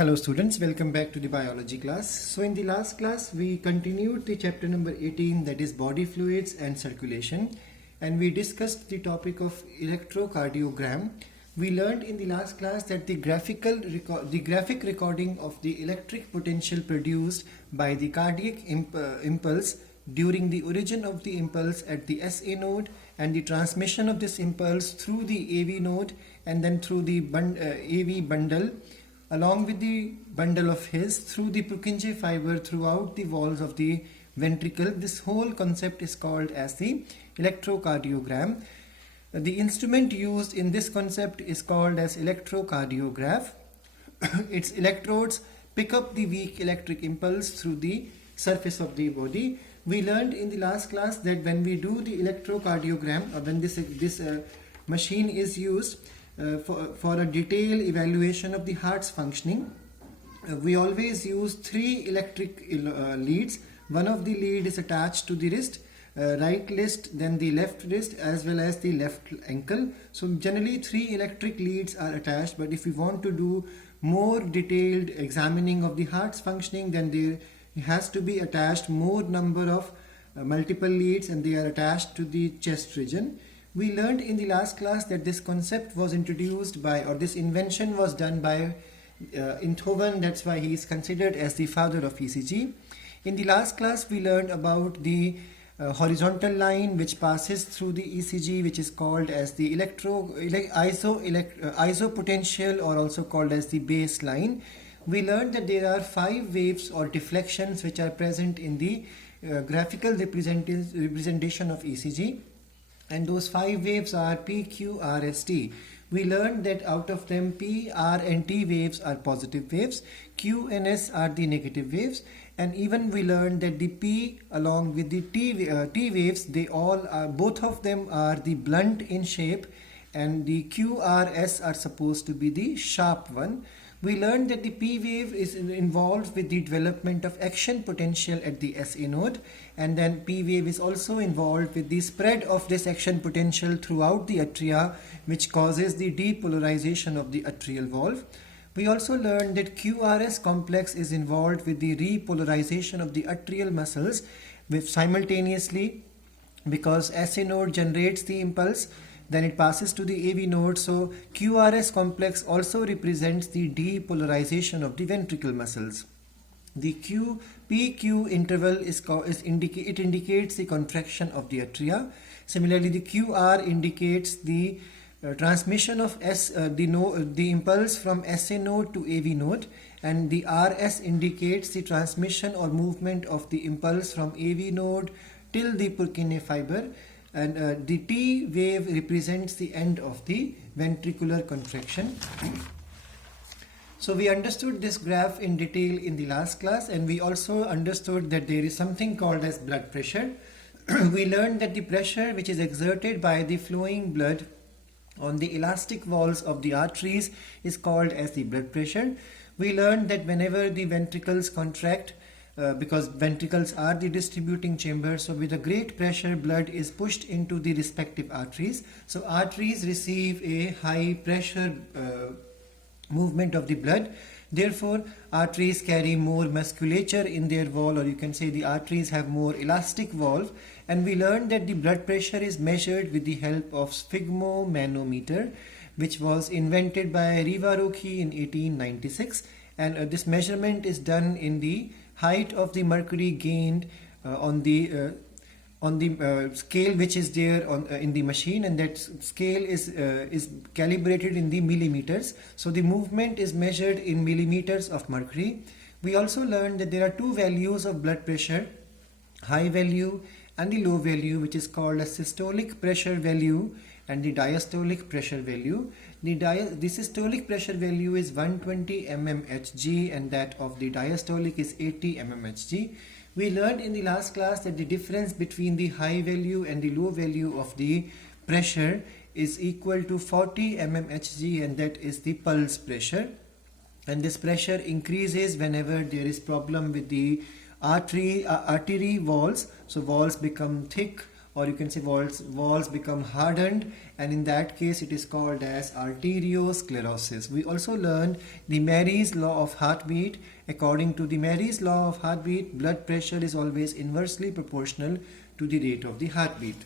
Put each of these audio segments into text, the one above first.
Hello students, welcome back to the biology class. So in the last class we continued the chapter number 18, that is body fluids and circulation, and we discussed the topic of electrocardiogram. We learned in the last class that the graphic recording of the electric potential produced by the cardiac impulse during the origin of the impulse at the SA node and the transmission of this impulse through the AV node and then through the AV bundle along with the bundle of His through the Purkinje fiber throughout the walls of the ventricle. This whole concept is called as the electrocardiogram. The instrument used in this concept is called as electrocardiograph. Its electrodes pick up the weak electric impulse through the surface of the body. We learned in the last class that when we do the electrocardiogram, or when this machine is used for a detailed evaluation of the heart's functioning, we always use three electric leads. One of the lead is attached to the wrist, right wrist, then the left wrist, as well as the left ankle. So generally three electric leads are attached, but if we want to do more detailed examining of the heart's functioning, then there has to be attached more number of multiple leads, and they are attached to the chest region. We learned in the last class that this concept was introduced by, or this invention was done by Einthoven. That's why he is considered as the father of ECG. In the last class we learned about the horizontal line which passes through the ECG, which is called as the isopotential, or also called as the baseline. We learned that there are 5 waves or deflections which are present in the graphical representation of ECG. And those 5 waves are P, Q, R, S, T. We learned that out of them P, R and T waves are positive waves, Q and S are the negative waves, and even we learned that the P along with the T waves, they all are, both of them are the blunt in shape, and the Q, R, S are supposed to be the sharp one. We learned that the P wave is involved with the development of action potential at the SA node, and then P wave is also involved with the spread of this action potential throughout the atria, which causes the depolarization of the atrial valve. We also learned that QRS complex is involved with the repolarization of the atrial muscles with simultaneously, because SA node generates the impulse, then it passes to the AV node. So QRS complex also represents the depolarization of the ventricle muscles. The PQ interval indicates the contraction of the atria. Similarly, the QR indicates the transmission of the impulse from SA node to AV node, and the RS indicates the transmission or movement of the impulse from AV node till the Purkinje fiber. And the T wave represents the end of the ventricular contraction. So we understood this graph in detail in the last class, and we also understood that there is something called as blood pressure. We learned that the pressure which is exerted by the flowing blood on the elastic walls of the arteries is called as the blood pressure. We learned that whenever the ventricles contract, because ventricles are the distributing chamber, so with a great pressure blood is pushed into the respective arteries. So arteries receive a high pressure movement of the blood. Therefore arteries carry more musculature in their wall, or you can say the arteries have more elastic valve. And we learned that the blood pressure is measured with the help of sphygmomanometer, which was invented by Riva-Rocchi in 1896, and this measurement is done in the height of the mercury gained on the scale which is there in the machine, and that scale is calibrated in the millimeters. So the movement is measured in millimeters of mercury. We also learned that there are 2 values of blood pressure, high value and the low value, which is called a systolic pressure value and the diastolic pressure value. The systolic pressure value is 120 mmHg, and that of the diastolic is 80 mmHg. We learned in the last class that the difference between the high value and the low value of the pressure is equal to 40 mmHg, and that is the pulse pressure. And this pressure increases whenever there is problem with the artery walls. So walls become thick or you can say walls become hardened, and in that case it is called as arteriosclerosis. We also learned the Mary's law of heartbeat. According to the Mary's law of heartbeat, blood pressure is always inversely proportional to the rate of the heartbeat.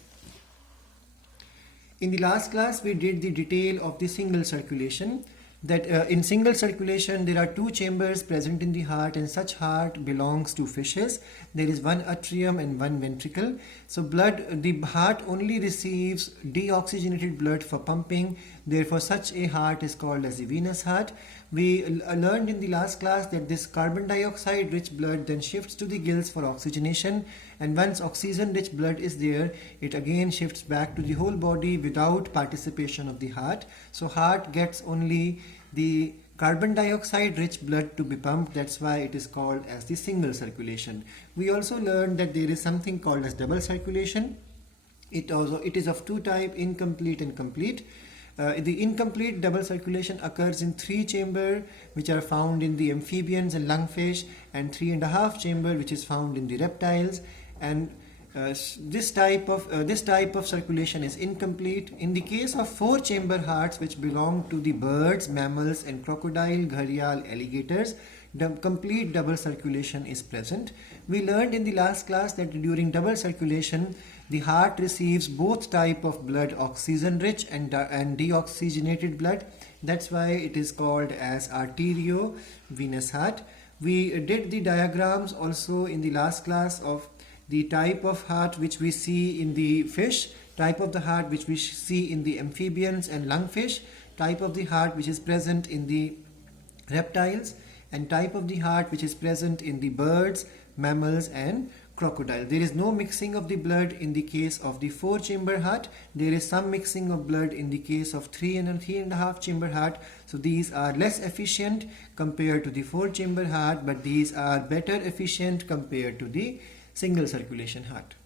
In the last class, we did the detail of the single circulation. That in single circulation, there are two chambers present in the heart, and such heart belongs to fishes. There is one atrium and one ventricle. So the heart only receives deoxygenated blood for pumping. Therefore, such a heart is called as the venous heart. We learned in the last class that this carbon dioxide rich blood then shifts to the gills for oxygenation, and once oxygen rich blood is there, it again shifts back to the whole body without participation of the heart. So heart gets only the carbon dioxide rich blood to be pumped. That's why it is called as the single circulation. We also learned that there is something called as double circulation. It is of two types, incomplete and complete. The incomplete double circulation occurs in 3 chambers, which are found in the amphibians and lungfish, and 3.5 chamber, which is found in the reptiles. And this type of circulation is incomplete. In the case of 4 chamber hearts, which belong to the birds, mammals, and crocodile, gharial, alligators, the complete double circulation is present. We learned in the last class that during double circulation, the heart receives both type of blood, oxygen rich and deoxygenated blood. That's why it is called as arteriovenous heart. We did the diagrams also in the last class of the type of heart which we see in the fish, type of the heart which we see in the amphibians and lungfish, type of the heart which is present in the reptiles, and type of the heart which is present in the birds, mammals, and crocodile. There is no mixing of the blood in the case of the 4 chamber heart. There is some mixing of blood in the case of 3.5 chamber heart. So these are less efficient compared to the 4 chamber heart, but these are better efficient compared to the single circulation heart.